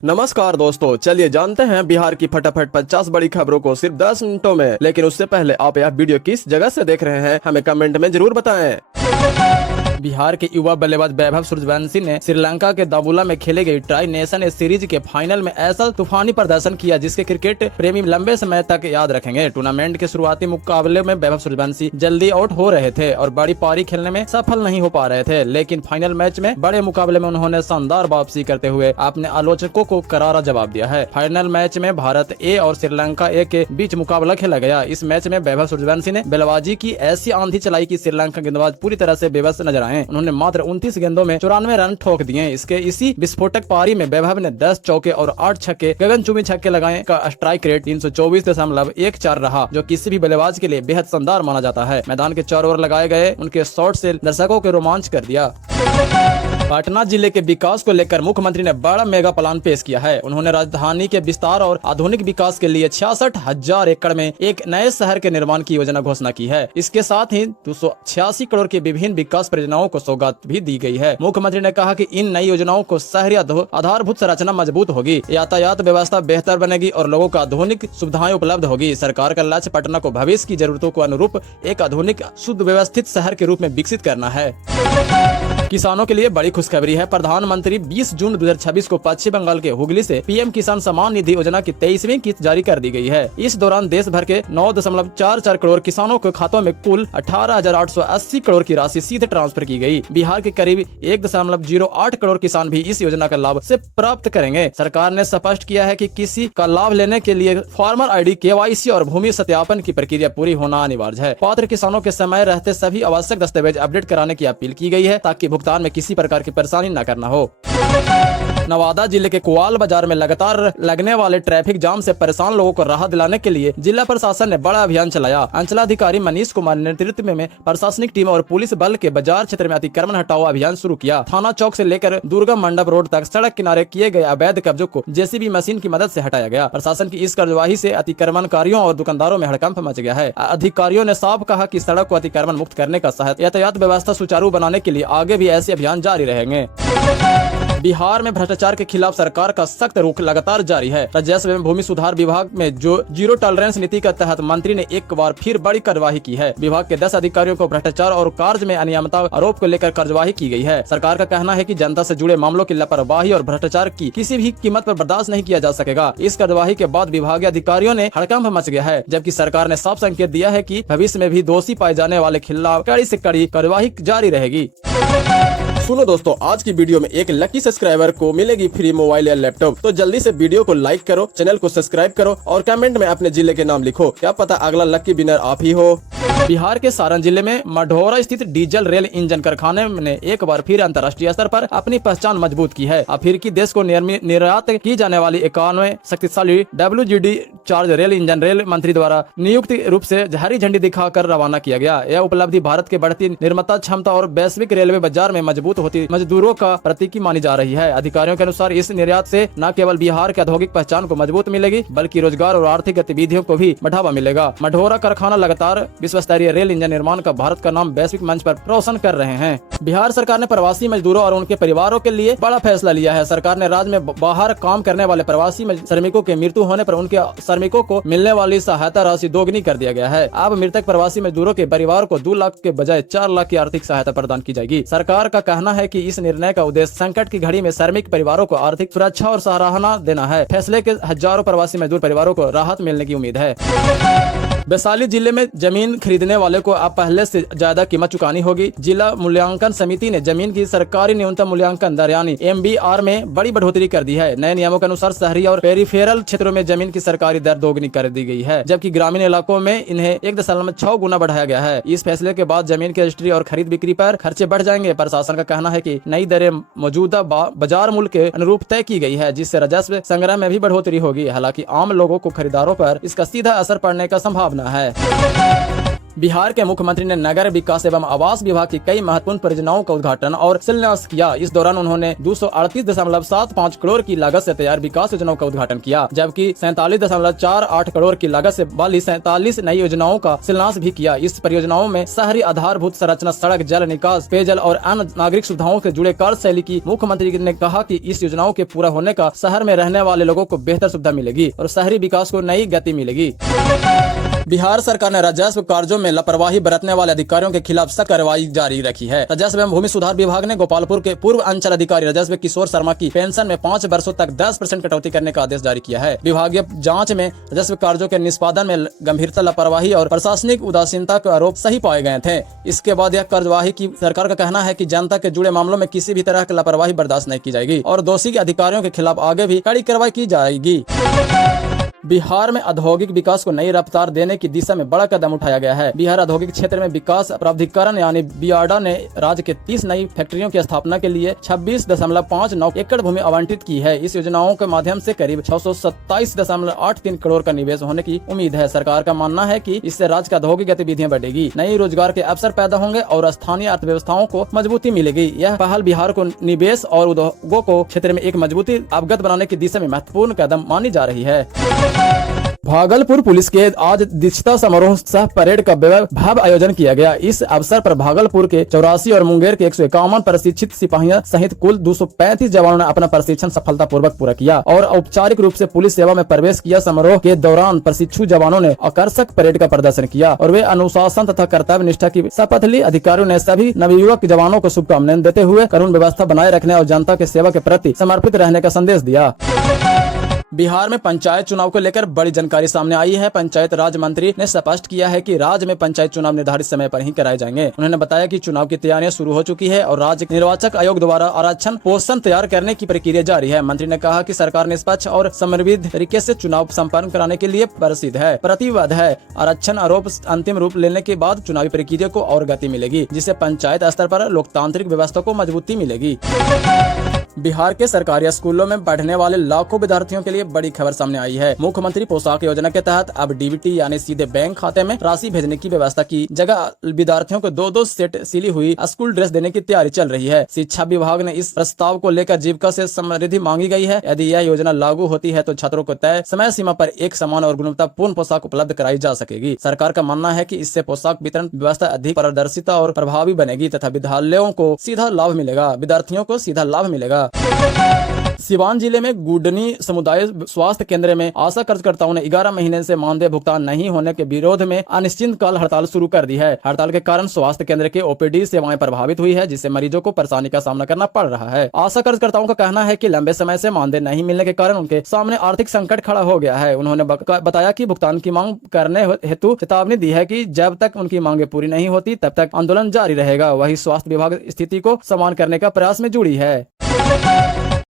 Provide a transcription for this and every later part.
नमस्कार दोस्तों, चलिए जानते हैं बिहार की फटाफट 50 बड़ी खबरों को सिर्फ 10 मिनटों में। लेकिन उससे पहले आप यह वीडियो किस जगह से देख रहे हैं हमें कमेंट में जरूर बताएं। बिहार के युवा बल्लेबाज वैभव सूर्यवंशी ने श्रीलंका के दावुला में खेले गई ट्राई नेशन सीरीज के फाइनल में ऐसा तूफानी प्रदर्शन किया जिसके क्रिकेट प्रेमी लंबे समय तक याद रखेंगे। टूर्नामेंट के शुरुआती मुकाबले में वैभव सूर्यवंशी जल्दी आउट हो रहे थे और बड़ी पारी खेलने में सफल नहीं हो पा रहे थे, लेकिन फाइनल मैच में बड़े मुकाबले में उन्होंने शानदार वापसी करते हुए अपने आलोचकों को करारा जवाब दिया है। फाइनल मैच में भारत ए और श्रीलंका ए के बीच मुकाबला खेला गया। इस मैच में वैभव सूर्यवंशी ने बल्लेबाजी की ऐसी आंधी चलाई कि श्रीलंका गेंदबाज पूरी तरह से बेबस नजर आए। उन्होंने मात्र 29 गेंदों में 94 रन ठोक दिए। इसी विस्फोटक पारी में वैभव ने 10 चौके और 8 छक्के गगनचुंबी छक्के लगाए का स्ट्राइक रेट 324.14 रहा, जो किसी भी बल्लेबाज के लिए बेहद शानदार माना जाता है। मैदान के चारों ओर लगाए गए उनके शॉट से दर्शकों को रोमांच कर दिया। पटना जिले के विकास को लेकर मुख्यमंत्री ने बड़ा मेगा प्लान पेश किया है। उन्होंने राजधानी के विस्तार और आधुनिक विकास के लिए 66,000 एकड़ में एक नए शहर के निर्माण की योजना घोषणा की है। इसके साथ ही 286 करोड़ की विभिन्न विकास परियोजनाओं को सौगात भी दी गई है। मुख्यमंत्री ने कहा कि इन नई योजनाओं को शहरी आधारभूत संरचना मजबूत होगी, यातायात व्यवस्था बेहतर बनेगी और लोगों को आधुनिक सुविधाएं उपलब्ध होगी। सरकार का लक्ष्य पटना को भविष्य की जरूरतों को अनुरूप एक आधुनिक शुद्ध व्यवस्थित शहर के रूप में विकसित करना है। किसानों के लिए बड़ी खुशखबरी है। प्रधानमंत्री 20 जून 2026 को पश्चिम बंगाल के हुगली से पीएम किसान सम्मान निधि योजना की 23वीं किस्त जारी कर दी गई है। इस दौरान देश भर के 9.44 करोड़ किसानों के खातों में कुल 18,880 करोड़ की राशि सीधे ट्रांसफर की गई। बिहार के करीब 1.08 करोड़ किसान भी इस योजना का लाभ से प्राप्त करेंगे। सरकार ने स्पष्ट किया है कि किसी का लाभ लेने के लिए फार्मर आईडी, केवाईसी और भूमि सत्यापन की प्रक्रिया पूरी होना अनिवार्य है। पात्र किसानों के समय रहते सभी आवश्यक दस्तावेज अपडेट कराने की अपील की गई है ताकि भुगतान में किसी प्रकार की परेशानी न करना हो। नवादा जिले के कुआल बाजार में लगातार लगने वाले ट्रैफिक जाम से परेशान लोगों को राहत दिलाने के लिए जिला प्रशासन ने बड़ा अभियान चलाया। अंचलाधिकारी मनीष कुमार नेतृत्व में प्रशासनिक टीम और पुलिस बल के बाजार क्षेत्र में अतिक्रमण हटाओ अभियान शुरू किया। थाना चौक से लेकर दुर्गम मंडप रोड तक सड़क किनारे किए गए अवैध कब्जों को जेसीबी मशीन की मदद से हटाया गया। प्रशासन की इस कार्यवाही से अतिक्रमणकारियों और दुकानदारों में हड़कंप मच गया है। अधिकारियों ने साफ कहा कि सड़क को अतिक्रमण मुक्त करने का साथ यातायात व्यवस्था सुचारू बनाने के लिए आगे भी ऐसे अभियान जारी रहेंगे। बिहार में भ्रष्टाचार के खिलाफ सरकार का सख्त रुख लगातार जारी है। राजस्व एवं भूमि सुधार विभाग में जो जीरो टॉलरेंस नीति के तहत मंत्री ने एक बार फिर बड़ी कार्यवाही की है। विभाग के 10 अधिकारियों को भ्रष्टाचार और कार्य में अनियमितता आरोप को लेकर कार्यवाही की गई है। सरकार का कहना है कि जनता से जुड़े मामलों की लापरवाही और भ्रष्टाचार की किसी भी कीमत पर बर्दाश्त नहीं किया जा सकेगा। इस कार्यवाही के बाद विभागीय अधिकारियों ने हड़कंप मच गया है, जबकि सरकार ने साफ संकेत दिया है कि भविष्य में भी दोषी पाए जाने वाले खिलाफ कड़ी से कड़ी कार्यवाही जारी रहेगी। सुनो दोस्तों, आज की वीडियो में एक लकी सब्सक्राइबर को मिलेगी फ्री मोबाइल या लैपटॉप। तो जल्दी से वीडियो को लाइक करो, चैनल को सब्सक्राइब करो और कमेंट में अपने जिले के नाम लिखो। क्या पता अगला लकी विनर आप ही हो। बिहार के सारण जिले में मढ़ौरा स्थित डीजल रेल इंजन कारखाने ने एक बार फिर अंतर्राष्ट्रीय स्तर पर अपनी पहचान मजबूत की है। अफ्रीकी देश को निर्यात की जाने वाली 91 शक्तिशाली WGD charge rail engine rail मंत्री द्वारा नियुक्त रूप से हरी झंडी दिखाकर रवाना किया गया। यह उपलब्धि भारत के बढ़ती निर्माता क्षमता और वैश्विक रेलवे बाजार में मजबूत होती मजदूरों का प्रतीक मानी जा रही है। अधिकारियों के अनुसार इस निर्यात से न केवल बिहार की औद्योगिक पहचान को मजबूत मिलेगी, बल्कि रोजगार और आर्थिक गतिविधियों को भी बढ़ावा मिलेगा। मढ़ौरा कारखाना लगातार विश्व स्तरीय रेल इंजन निर्माण का भारत का नाम वैश्विक मंच पर रोशन कर रहे हैं। बिहार सरकार ने प्रवासी मजदूरों और उनके परिवारों के लिए बड़ा फैसला लिया है। सरकार ने राज्य में बाहर काम करने वाले प्रवासी श्रमिकों के मृत्यु होने पर उनके श्रमिकों को मिलने वाली सहायता राशि दोगुनी कर दिया गया है। अब मृतक प्रवासी मजदूरों के परिवार को 2 लाख के बजाय 4 लाख की आर्थिक सहायता प्रदान की जाएगी। सरकार का कहना है कि इस निर्णय का उद्देश्य संकट की घड़ी में श्रमिक परिवारों को आर्थिक सुरक्षा और सराहना देना है। फैसले के हजारों प्रवासी मजदूर परिवारों को राहत मिलने की उम्मीद है। वैशाली जिले में जमीन खरीदने वाले को अब पहले से ज्यादा कीमत चुकानी होगी। जिला मूल्यांकन समिति ने जमीन की सरकारी न्यूनतम मूल्यांकन दर यानी MBR में बड़ी बढ़ोतरी कर दी है। नए नियमों के अनुसार शहरी और पेरिफेरल क्षेत्रों में जमीन की सरकारी दर दोगुनी कर दी गई है, जबकि ग्रामीण इलाकों में इन्हें 1.6 गुना बढ़ाया गया है। इस फैसले के बाद जमीन की रजिस्ट्री और खरीद बिक्री पर खर्चे बढ़ जाएंगे। प्रशासन का कहना है कि नई दरें मौजूदा बाजार मूल्य के अनुरूप तय की गई है, जिससे राजस्व संग्रह में भी बढ़ोतरी होगी। हालांकि आम लोगों को खरीदारों पर इसका सीधा असर पड़ने का संभावना है। बिहार के मुख्यमंत्री ने नगर विकास एवं आवास विभाग की कई महत्वपूर्ण परियोजनाओं का उद्घाटन और शिलान्यास किया। इस दौरान उन्होंने 238.75 करोड़ की लागत से तैयार विकास योजनाओं का उद्घाटन किया, जबकि 47.48 करोड़ की लागत से वाली 47 नई योजनाओं का शिलान्यास भी किया। इस परियोजनाओं में शहरी आधारभूत संरचना, सड़क, जल निकास, पेयजल और अन्य नागरिक सुविधाओं से जुड़े कार्यशैली की मुख्यमंत्री ने कहा कि इस योजनाओं के पूरा होने का शहर में रहने वाले लोगों को बेहतर सुविधा मिलेगी और शहरी विकास को नई गति मिलेगी। बिहार सरकार ने राजस्व कार्यों में लापरवाही बरतने वाले अधिकारियों के खिलाफ सख्त कार्रवाई जारी रखी है। राजस्व एवं भूमि सुधार विभाग ने गोपालपुर के पूर्व अंचल अधिकारी राजस्व किशोर शर्मा की पेंशन में 5 वर्षों तक 10% कटौती करने का आदेश जारी किया है। विभागीय जांच में राजस्व कार्यों के निष्पादन में गंभीरता, लापरवाही और प्रशासनिक उदासीनता के आरोप सही पाए गए थे। इसके बाद यह कार्यवाही की सरकार का कहना है कि जनता के जुड़े मामलों में किसी भी तरह की लापरवाही बर्दाश्त नहीं की जाएगी और दोषी अधिकारियों के खिलाफ आगे भी कड़ी कार्रवाई की जाएगी। बिहार में औद्योगिक विकास को नई रफ्तार देने की दिशा में बड़ा कदम उठाया गया है। बिहार औद्योगिक क्षेत्र में विकास प्राधिकरण यानी बियाडा ने राज्य के 30 नई फैक्ट्रियों की स्थापना के लिए 26.59 एकड़ भूमि आवंटित की है। इस योजनाओं के माध्यम से करीब 627.83 करोड़ का निवेश होने की उम्मीद है। सरकार का मानना है कि इससे राज्य की औद्योगिक गतिविधियां बढ़ेगी, नई रोजगार के अवसर पैदा होंगे और स्थानीय अर्थव्यवस्थाओं को मजबूती मिलेगी। यह पहल बिहार को निवेश और उद्योगों को क्षेत्र में एक मजबूती अवगत बनाने की दिशा में महत्वपूर्ण कदम मानी जा रही है। भागलपुर पुलिस के आज दीक्षता समारोह सह परेड का भव्य आयोजन किया गया। इस अवसर पर भागलपुर के 84 और मुंगेर के 151 प्रशिक्षित सिपाहियों सहित कुल 235 जवानों ने अपना प्रशिक्षण सफलतापूर्वक पूरा किया और औपचारिक रूप से पुलिस सेवा में प्रवेश किया। समारोह के दौरान प्रशिक्षु जवानों ने आकर्षक परेड का प्रदर्शन किया और वे अनुशासन तथा कर्तव्य निष्ठा की शपथ ली। अधिकारियों ने सभी नवयुवक जवानों को शुभकामनाएं देते हुए कानून व्यवस्था बनाए रखने और जनता की सेवा के प्रति समर्पित रहने का संदेश दिया। बिहार में पंचायत चुनाव को लेकर बड़ी जानकारी सामने आई है। पंचायत राज मंत्री ने स्पष्ट किया है कि राज्य में पंचायत चुनाव निर्धारित समय पर ही कराए जाएंगे। उन्होंने बताया कि चुनाव की तैयारियां शुरू हो चुकी है और राज्य निर्वाचन आयोग द्वारा आरक्षण पोषण तैयार करने की प्रक्रिया जारी है। मंत्री ने कहा कि सरकार निष्पक्ष और समन्वित तरीके से चुनाव संपन्न कराने के लिए प्रतिबद्ध है। आरक्षण आरोप अंतिम रूप लेने के बाद चुनावी प्रक्रिया को और गति मिलेगी, जिससे पंचायत स्तर पर लोकतांत्रिक व्यवस्था को मजबूती मिलेगी। बिहार के सरकारी स्कूलों में पढ़ने वाले लाखों विद्यार्थियों के लिए बड़ी खबर सामने आई है। मुख्यमंत्री पोशाक योजना के तहत अब डीबीटी यानी सीधे बैंक खाते में राशि भेजने की व्यवस्था की जगह विद्यार्थियों को 2-2 सेट सिली हुई स्कूल ड्रेस देने की तैयारी चल रही है। शिक्षा विभाग ने इस प्रस्ताव को लेकर जीविका से समृद्धि मांगी गई है। यदि यह योजना लागू होती है तो छात्रों को तय समय सीमा पर एक समान और गुणवत्तापूर्ण पोशाक उपलब्ध कराई जा सकेगी। सरकार का मानना है कि इससे पोशाक वितरण व्यवस्था अधिक पारदर्शिता और प्रभावी बनेगी तथा विद्यालयों को सीधा लाभ मिलेगा, विद्यार्थियों को सीधा लाभ मिलेगा। सिवान जिले में गुडनी समुदाय स्वास्थ्य केंद्र में आशा कार्यकर्ताओं ने 11 महीने से मानदेय भुगतान नहीं होने के विरोध में अनिश्चितकाल हड़ताल शुरू कर दी है। हड़ताल के कारण स्वास्थ्य केंद्र के ओपीडी सेवाएं प्रभावित हुई है, जिससे मरीजों को परेशानी का सामना करना पड़ रहा है। आशा कार्यकर्ताओं का कहना है कि लंबे समय से मानदेय नहीं मिलने के कारण उनके सामने आर्थिक संकट खड़ा हो गया है। उन्होंने बताया कि भुगतान की मांग करने हेतु चेतावनी दी है कि जब तक उनकी मांगे पूरी नहीं होती तब तक आंदोलन जारी रहेगा। वही स्वास्थ्य विभाग स्थिति को समान करने का प्रयास में जुड़ी है।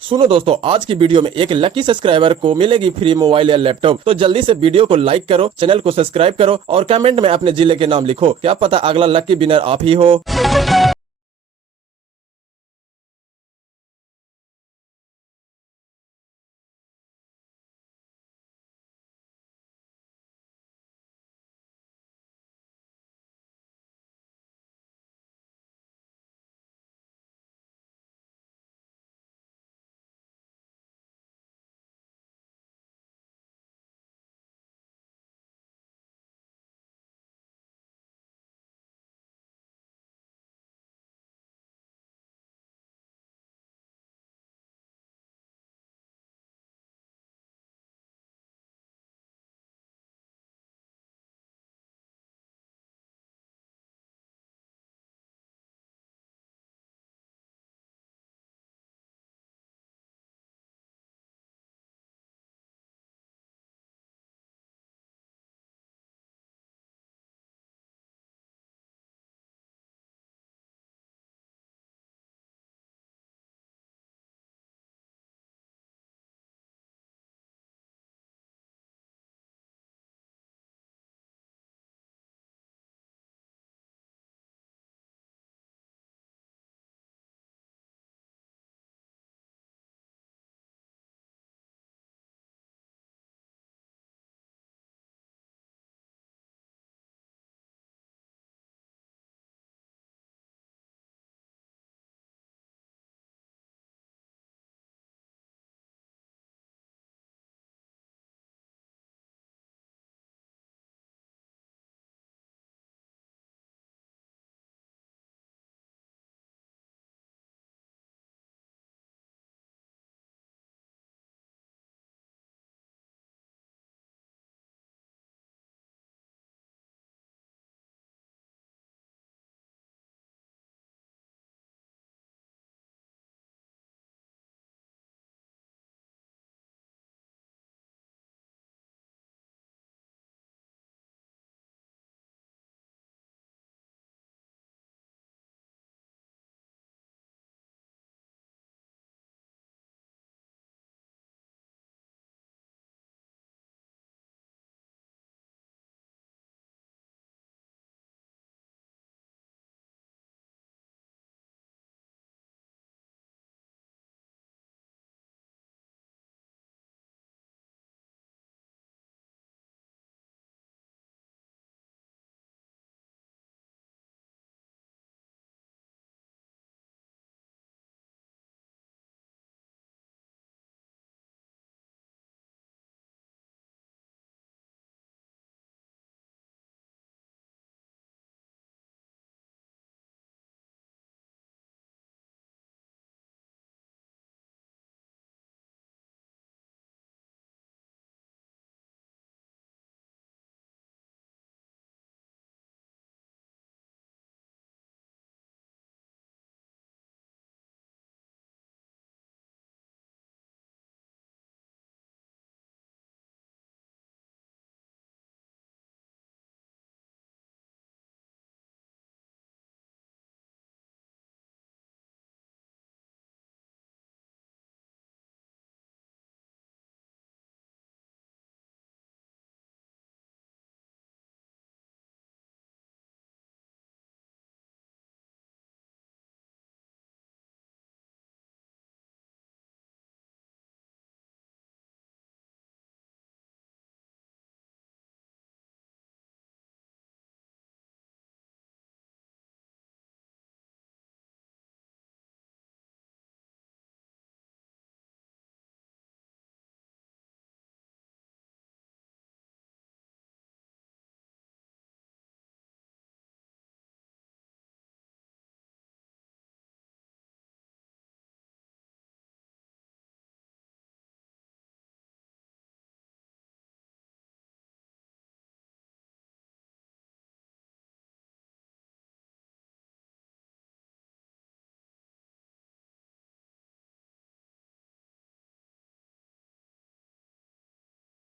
सुनो दोस्तों, आज की वीडियो में एक लकी सब्सक्राइबर को मिलेगी फ्री मोबाइल या लैपटॉप। तो जल्दी से वीडियो को लाइक करो, चैनल को सब्सक्राइब करो और कमेंट में अपने जिले के नाम लिखो। क्या पता अगला लकी विनर आप ही हो।